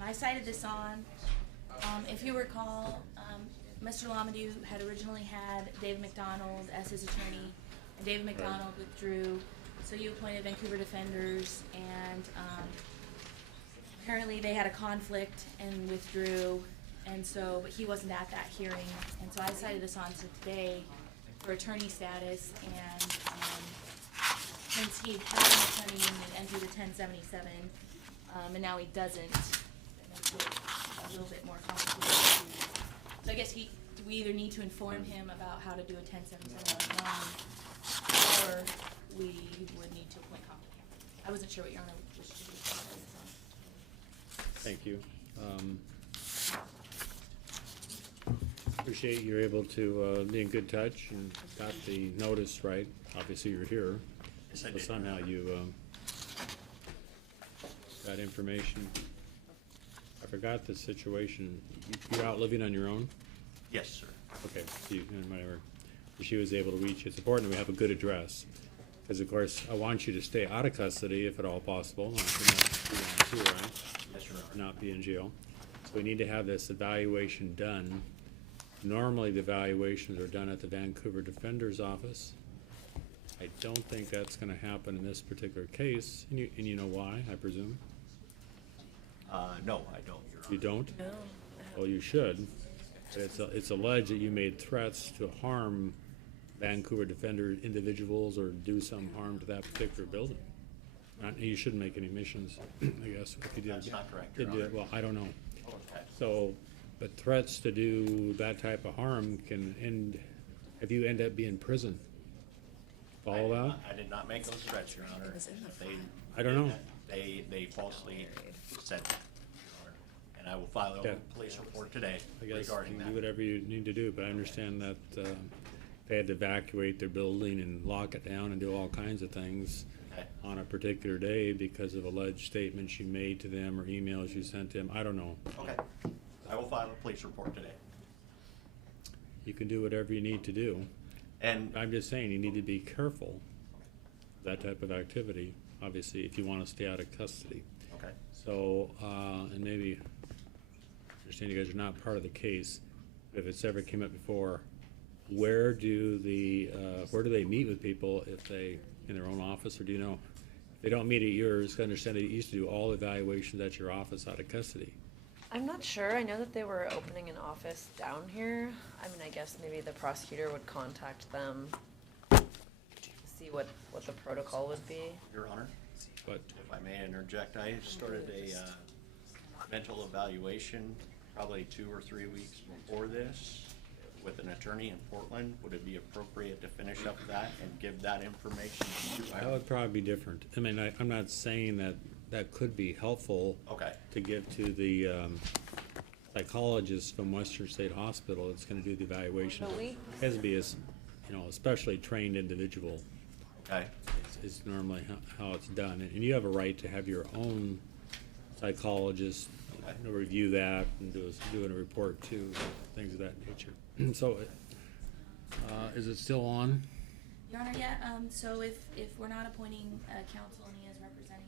I cited this on, if you recall, Mr. Lamadou had originally had David McDonald as his attorney, and David McDonald withdrew, so you appointed Vancouver Defenders, and, apparently they had a conflict and withdrew, and so, but he wasn't at that hearing, and so I cited this on to today for attorney status, and, since he had an attorney and entered a 1077, and now he doesn't, that makes it a little bit more complicated. So I guess we either need to inform him about how to do a 1077 or we would need to appoint conflict. I wasn't sure what your Honor wished to do. Thank you. Appreciate you're able to be in good touch and got the notice right. Obviously, you're here. Yes, I So did. somehow you got information. I forgot the situation. You're out living on your own? Yes, sir. Okay, so you, and whatever. She was able to reach. It's important that we have a good address. Because, of course, I want you to stay out of custody if at all possible. Not too long, right? Yes, sir. Not be in jail. So we need to have this evaluation done. Normally, the evaluations are done at the Vancouver Defender's Office. I don't think that's gonna happen in this particular case, and you know why, I presume? No, I don't, Your Honor. You don't? No. Well, you should. It's alleged that you made threats to harm Vancouver Defender individuals or do some harm to that particular building. You shouldn't make any missions, I guess, if you did. That's not correct, Did Your do Honor. it, well, I don't know. Okay. So, but threats to do that type of harm can end, have you end up being in prison? Follow that? I did not make those threats, Your Honor. I don't know. They falsely said that, Your Honor. And I will file Okay. a police report today I guess you regarding can that. do whatever you need to do, but I understand that they had to evacuate their building and lock it down and do all kinds of things Okay. on a particular day because of alleged statements you made to them or emails you sent them. I don't know. Okay. I will file a police report today. You can do whatever you need to do. And, I'm just saying, you need to be careful of that type of activity, obviously, if you want to stay out of custody. okay. So, and maybe, I understand you guys are not part of the case, but if it's ever came up before, where do they meet with people if they, in their own office, or do you know? If they don't meet at yours, I understand they used to do all evaluations at your office out of custody. I'm not sure. I know that they were opening an office down here. I mean, I guess maybe the prosecutor would contact them, see what the protocol would be. Your Honor, But, if I may interject, I started a mental evaluation probably 2 or 3 weeks before this with an attorney in Portland. Would it be appropriate to finish up that and give that information to that would probably be different. I mean, I'm not saying that could be helpful Okay. to give to the psychologist from Western State Hospital that's gonna do the evaluation. But we- Has to be a especially trained individual. Okay. Is normally how it's done. And you have a right to have your own psychologist review that and do a report too, things of that nature. So, is it still on? Your Honor, yeah, so if we're not appointing counsel and he is representing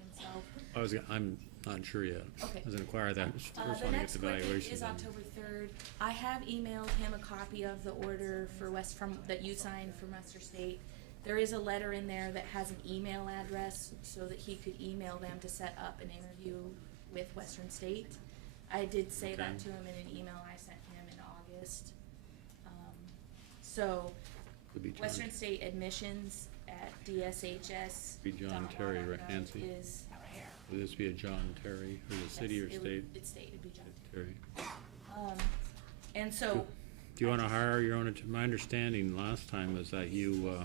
himself, I'm not sure yet. Okay. I was gonna inquire that. First the want to get next the court date evaluation is done. October 3rd. I have emailed him a copy of the order for that you signed for Western State. There is a letter in there that has an email address so that he could email them to set up an interview with Western State. I did say that Okay. to him in an email I sent him in August. So, Could be John- Western State admissions at DSHS. Be John Terry, right, Nancy? Is, Would this be a John Terry, or the city or yes, state? It's state, it'd be John. Terry. And so. Do you wanna hire your own, my understanding last time was that you,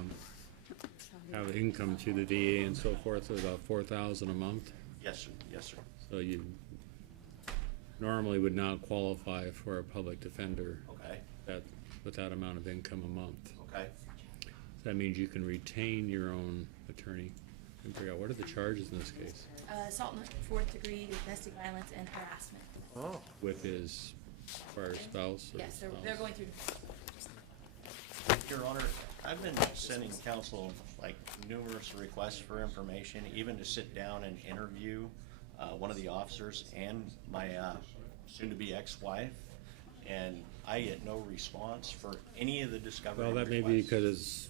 have income to the VA and so forth of about $4,000 a month. Yes, sir. Yes, sir. So you normally would not qualify for a public defender Okay. with that amount of income a month. Okay. That means you can retain your own attorney. And figure out, what are the charges in this case? Assault in the fourth degree, domestic violence, and harassment. Oh. With his prior spouse? or Yes, they're spouse? going through. Your Honor, I've been sending counsel like numerous requests for information, even to sit down and interview one of the officers and my soon-to-be ex-wife, and I get no response for any of the discovery Well, that may be because it's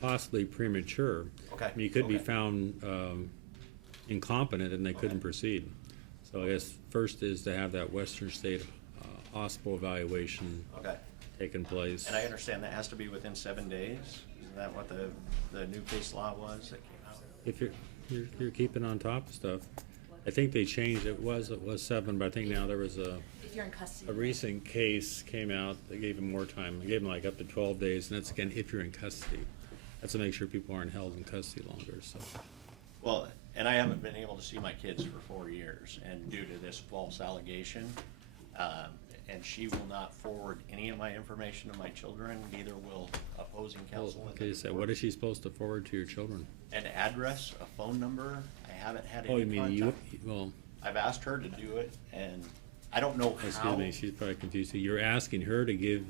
possibly premature. Okay, I mean, you could be okay. found incompetent and they couldn't proceed. So I guess first is to have that Western State Hospital evaluation Okay. taking place. And I understand that has to be within 7 days? Isn't that what the new case law was that came out? If you're keeping on top of stuff, I think they changed, it was 7, but I think now there was If you're in custody. a recent case came out, they gave him more time, they gave him like up to 12 days, and that's again, if you're in custody. That's to make sure people aren't held in custody longer, so. Well, and I haven't been able to see my kids for 4 years, and due to this false allegation, and she will not forward any of my information to my children, neither will opposing counsel. in the Okay, so court. what is she supposed to forward to your children? An address, a phone number, I haven't had Oh, any you mean contact. well, I've asked her to do it, and I don't know how. excuse me, she's probably confused. You're asking her to give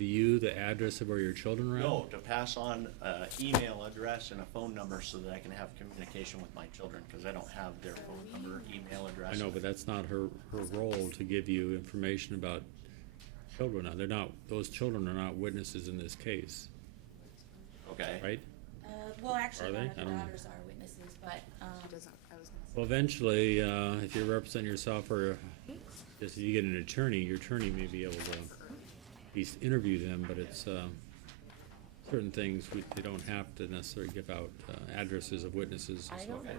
you the address of where your children are at? No, to pass on an email address and a phone number so that I can have communication with my children, because I don't have their phone number, email address. I know, but that's not her role to give you information about children. Now, they're not, those children are not witnesses in this case, Okay. right? Well, actually, Are they? one I of the don't know. daughters are witnesses, but, Well, eventually, if you represent yourself or just you get an attorney, your attorney may be able to at least interview them, but it's, certain things, they don't have to necessarily give out addresses of witnesses and I stuff. don't have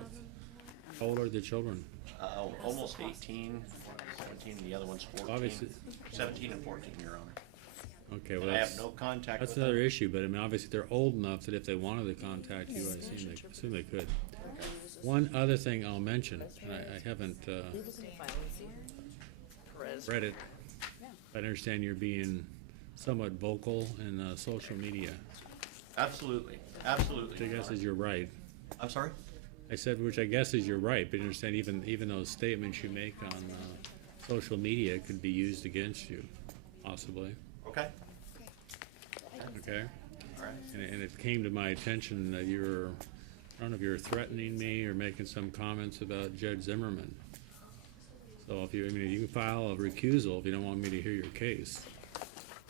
How old are the children? Almost 18, 17, the other one's 14. Obviously- 17 and 14, Your Honor. Okay, well, And I have that's, no contact with that's them. another issue, but I mean, obviously, they're old enough that if they wanted to contact you, I assume they could. One other thing I'll mention, and I haven't, file and see. Perez. read it. I understand you're being somewhat vocal in social media, Absolutely, absolutely. which I Your guess Honor. is your right. I'm sorry? I said, which I guess is your right, but you understand even those statements you make on social media could be used against you, possibly, Okay, okay? all right. And it came to my attention that I don't know if you were threatening me or making some comments about Judge Zimmerman. So if you can file a recusal if you don't want me to hear your case.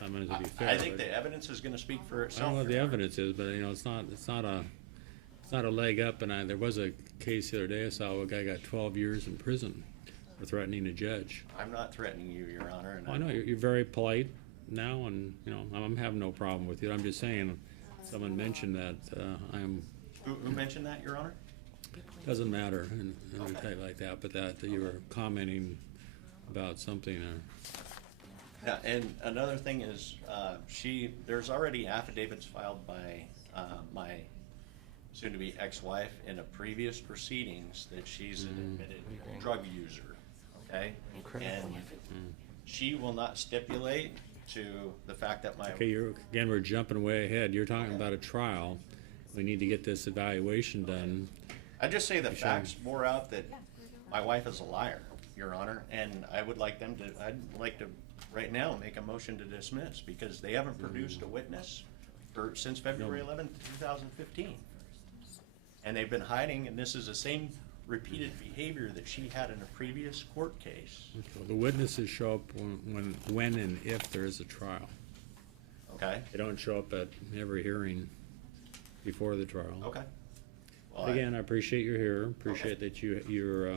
I mean, to be fair. I think but- the evidence is gonna speak for I itself. don't know what the Your Honor. evidence is, but it's not a leg up, and there was a case the other day I saw, a guy got 12 years in prison for threatening a judge. I'm not threatening you, Your Honor, and I know, you're very polite now, and, I'm having no problem with you, I'm just saying, someone mentioned that, Who mentioned that, Your Honor? doesn't matter, and a type like that, but that you were commenting about something, Yeah, and another thing is, there's already affidavits filed by, my soon-to-be ex-wife in a previous proceedings that she's an admitted drug user, okay? And she will not stipulate to the fact that my, okay, again, we're jumping way ahead, you're talking about a trial, we need to get this evaluation done. I just say the sure. facts bore out that my wife is a liar, Your Honor, and I'd like to, right now, make a motion to dismiss, because they haven't produced a witness since February 11th, 2015. And they've been hiding, and this is the same repeated behavior that she had in a previous court case, The witnesses show up when and if there is a trial. okay? They don't show up at every hearing before the trial. Okay. Well, Again, I appreciate you're here, appreciate that you're,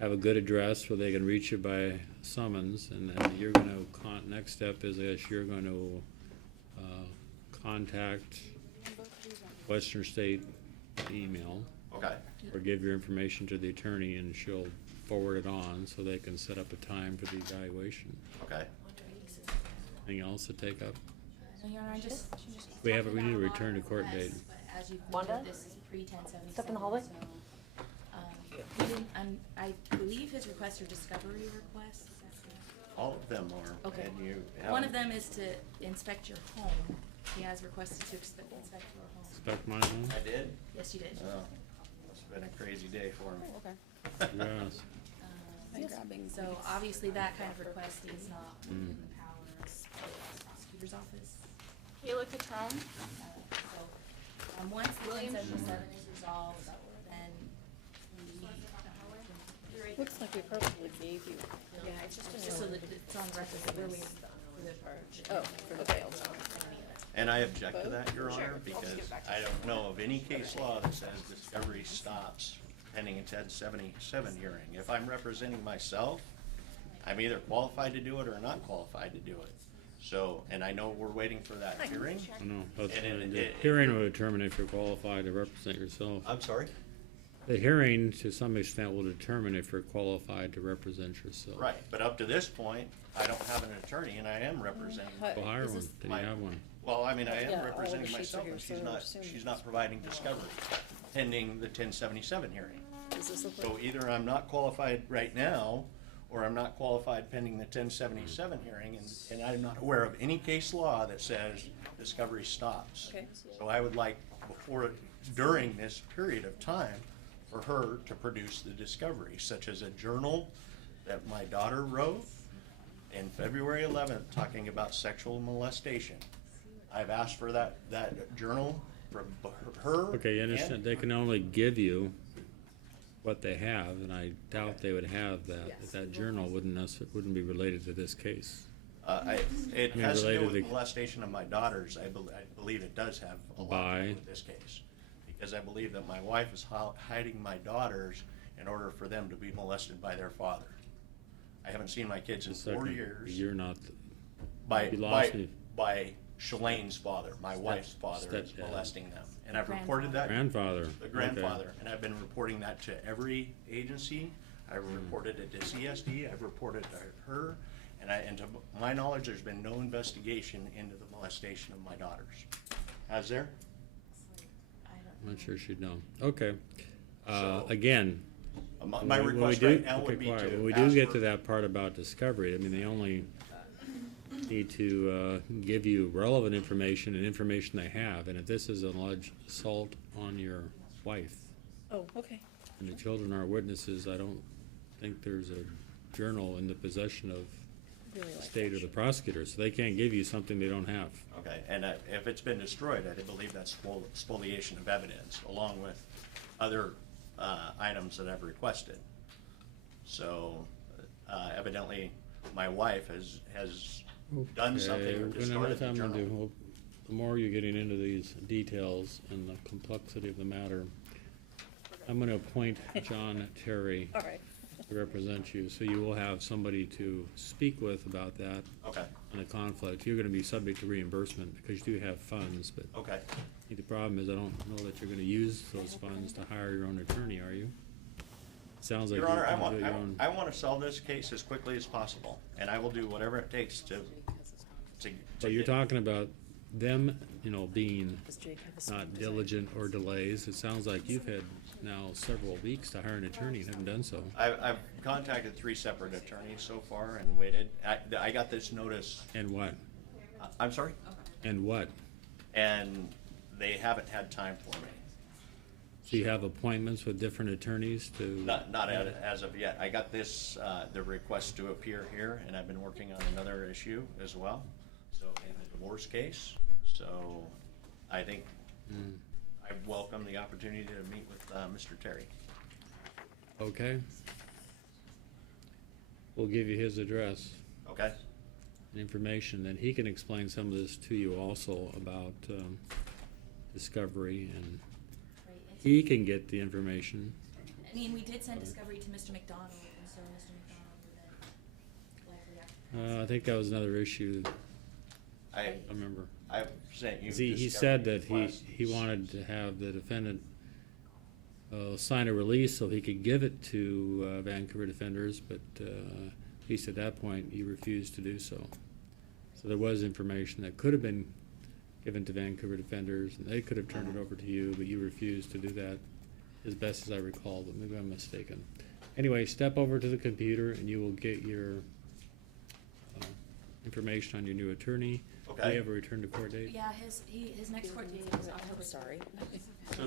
have a good address where they can reach you by summons, and then you're gonna next step is, I guess, you're gonna, contact Western State email, Okay, or give your information to the attorney, and she'll forward it on, so they can set up a time for the evaluation. okay. Anything else to take up? no, Your Honor, I just. We need to return to court date. But as you Wanda? noted, this is pre-1077. Step in the hallway. So, he didn't, I believe his requests are discovery requests. All of them are, Okay. and you One of haven't- them is to inspect your home. He has requested to inspect your home. Inspect my home? I did? Yes, you did. Oh, it's been a crazy day for me. Yes. So obviously that kind of request is not within the powers of the prosecutor's office. Kayla Catron. So, once the 1077 is resolved, then We probably gave you. Yeah, it's just so that it's on record that we're waiting Oh, for the bail zone. And I object to that, Your Sure. Honor, I'll because just give it back to I don't know of any case law that says discovery stops pending a 1077 hearing. If I'm representing myself, I'm either qualified to do it or not qualified to do it. So, and I know we're waiting for that hearing. I know, that's And fine. it- The it- hearing will determine if you're qualified to represent yourself. I'm sorry? The hearing, to some extent, will determine if you're qualified to represent yourself. Right, but up to this point, I don't have an attorney and I am representing. Well, hire Is one, this- then you have one. Well, I mean, I Yeah, am all the representing sheets are myself here, and so I'm assuming- she's not providing discovery pending the 1077 hearing. Does this look So like? either I'm not qualified right now, or I'm not qualified pending the 1077 hearing, and I'm not aware of any case law that says discovery stops. Okay. So I would like, during this period of time, for her to produce the discovery, such as a journal that my daughter wrote in February 11th, talking about sexual molestation. I've asked for that journal from her. Okay, you understand, and- they can only give you what they have, and I doubt they would have that, if that journal wouldn't be related to this case. It I mean, has to do related with to- molestation of my daughters. I believe it does have a lot to By? do with this case. Because I believe that my wife is hiding my daughters in order for them to be molested by their father. I haven't seen my kids in 4 Second, years. You're not, By, you lost me. by Shalane's father, my wife's father is stepdad. molesting them. And I've reported that. grandfather. The okay. grandfather, and I've been reporting that to every agency. I've reported it to CSD, I've reported to her, and to my knowledge, there's been no investigation into the molestation of my daughters. Has there? I'm not sure she'd know. Okay. So- Again. My when we request do- right now okay, would be quiet. to When we do ask get for- to that part about discovery, I mean, they only need to give you relevant information and information they have. And if this is an alleged assault on your wife, Oh, okay. and the children are witnesses, I don't think there's a journal in the possession of Really the like state that. or the prosecutor, so they can't give you something they don't have. Okay, and if it's been destroyed, I believe that's spoliation of evidence, along with other items that I've requested. So evidently, my wife has done something or Okay, and destroyed another the time I'm gonna journal. do, well, the more you're getting into these details and the complexity of the matter, I'm gonna appoint John Terry All right. to represent you, so you will have somebody to speak with about that Okay, and the conflict. You're gonna be subject to reimbursement because you do have funds, but okay. the problem is I don't know that you're gonna use those funds to hire your own attorney, are you? Sounds like Your you're Honor, I gonna do it your own. want to solve this case as quickly as possible, and I will do whatever it takes to So you're get- talking about them, being Does Jake have a not second? diligent or delays. It sounds like you've had now several weeks to hire an attorney and haven't done so. I've contacted 3 separate attorneys so far and waited. I got this notice, And what? I'm sorry? And what? And they haven't had time for me. So you have appointments with different attorneys to? Not as of yet. I got this, the request to appear here, and I've been working on another issue as well, so, in the divorce case. So, I think I welcome the opportunity to meet with Mr. Terry. Okay. We'll give you his address Okay? and information, then he can explain some of this to you also about discovery, and Right, and he can get the information. I mean, we did send discovery to Mr. McDonald, and so Mr. McDonald would then likely have to. I think that was another issue, I remember. I've sent you. He said that discovery he requests. wanted to have the defendant sign a release so he could give it to Vancouver Defenders, but at least at that point, he refused to do so. So there was information that could have been given to Vancouver Defenders, and they could have turned it over to you, but you refused to do that, as best as I recall, but maybe I'm mistaken. Anyway, step over to the computer and you will get your information on your new attorney. Do Okay. you have a return to court date? Yeah, his next court date is October. I'm sorry.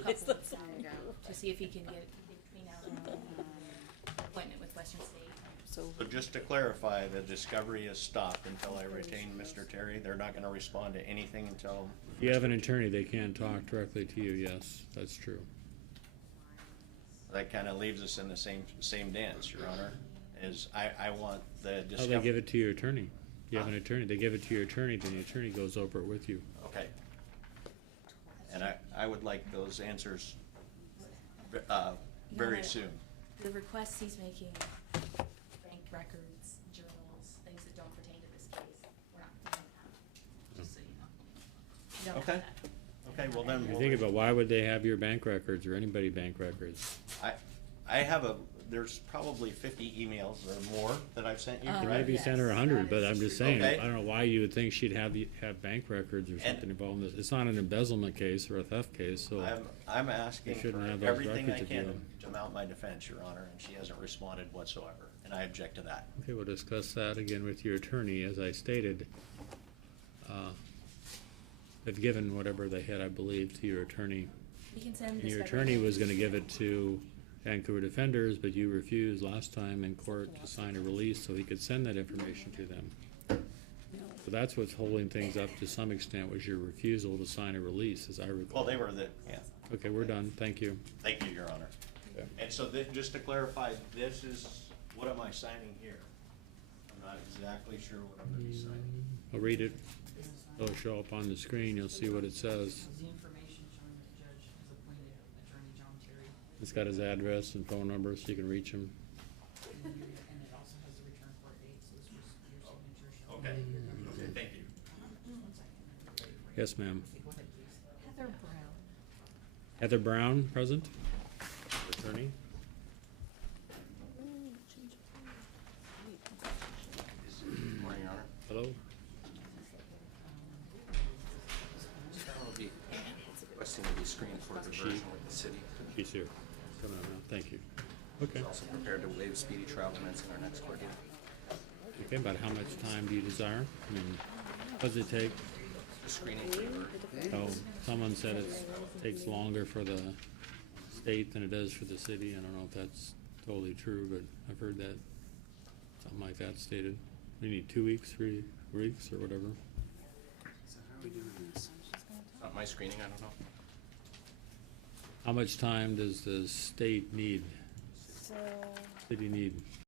It's to see if he can get between now and appointment with Western State. So, So just to clarify, the discovery is stopped until I retain Mr. Terry. They're not gonna respond to anything until. If you have an attorney, they can talk directly to you, yes, that's true. That kinda leaves us in the same dance, Your Honor. is I want the How discussion. they give it to your attorney? You have an Huh? attorney, they give it to your attorney, then the attorney goes over it with you. Okay. And I would like those answers, very Yeah. soon. The requests he's making, bank records, journals, things that don't pertain to this case, we're not doing that, just so you know. We don't have Okay. that. Okay, well then, You we'll- think about why would they have your bank records or anybody bank records? I have there's probably 50 emails or more that I've sent you, Oh, You correct? maybe sent her 100, but I'm just saying, Okay. I don't know why you would think she'd have bank records or something involved in this. It's not an embezzlement case or a theft case, so. I'm asking You shouldn't for have those everything I records if can you- to mount my defense, Your Honor, and she hasn't responded whatsoever, and I object to that. Okay, we'll discuss that again with your attorney, as I stated. They've given whatever they had, I believe, to your attorney. We can send And this. your attorney was gonna give it to Vancouver Defenders, but you refused last time in court to sign a release so he could send that information to them. So that's what's holding things up to some extent, was your refusal to sign a release, as I recall. Well, they were yeah. Okay, we're done, thank you. Thank you, Your Honor. Okay. And so just to clarify, this is, what am I signing here? I'm not exactly sure what I'm gonna be signing. I'll read it. It'll show up on the screen, you'll see what it says. The information showing that the judge has appointed Attorney John Terry, It's got his address and phone number, so you can reach him. and it also has the return court date, so this was your signature showing. Okay, okay, thank you. Yes, ma'am. Go ahead, please. Heather Brown. Heather Brown, present? Attorney? Morning, Your Honor. Hello? I will be requesting to be screened for diversion with the city. She's here. Come on now, thank you. Okay. We're also prepared to waive speedy trial commencing our next court hearing. Okay, about how much time do you desire? I mean, what does it take? The screening waiver, Oh, someone said it takes longer for the state than it does for the city. I don't know if that's totally true, but I've heard that, something like that stated. We need 2 weeks, 3 weeks, or whatever. it's not my screening, I don't know. How much time does the state need, So, city need?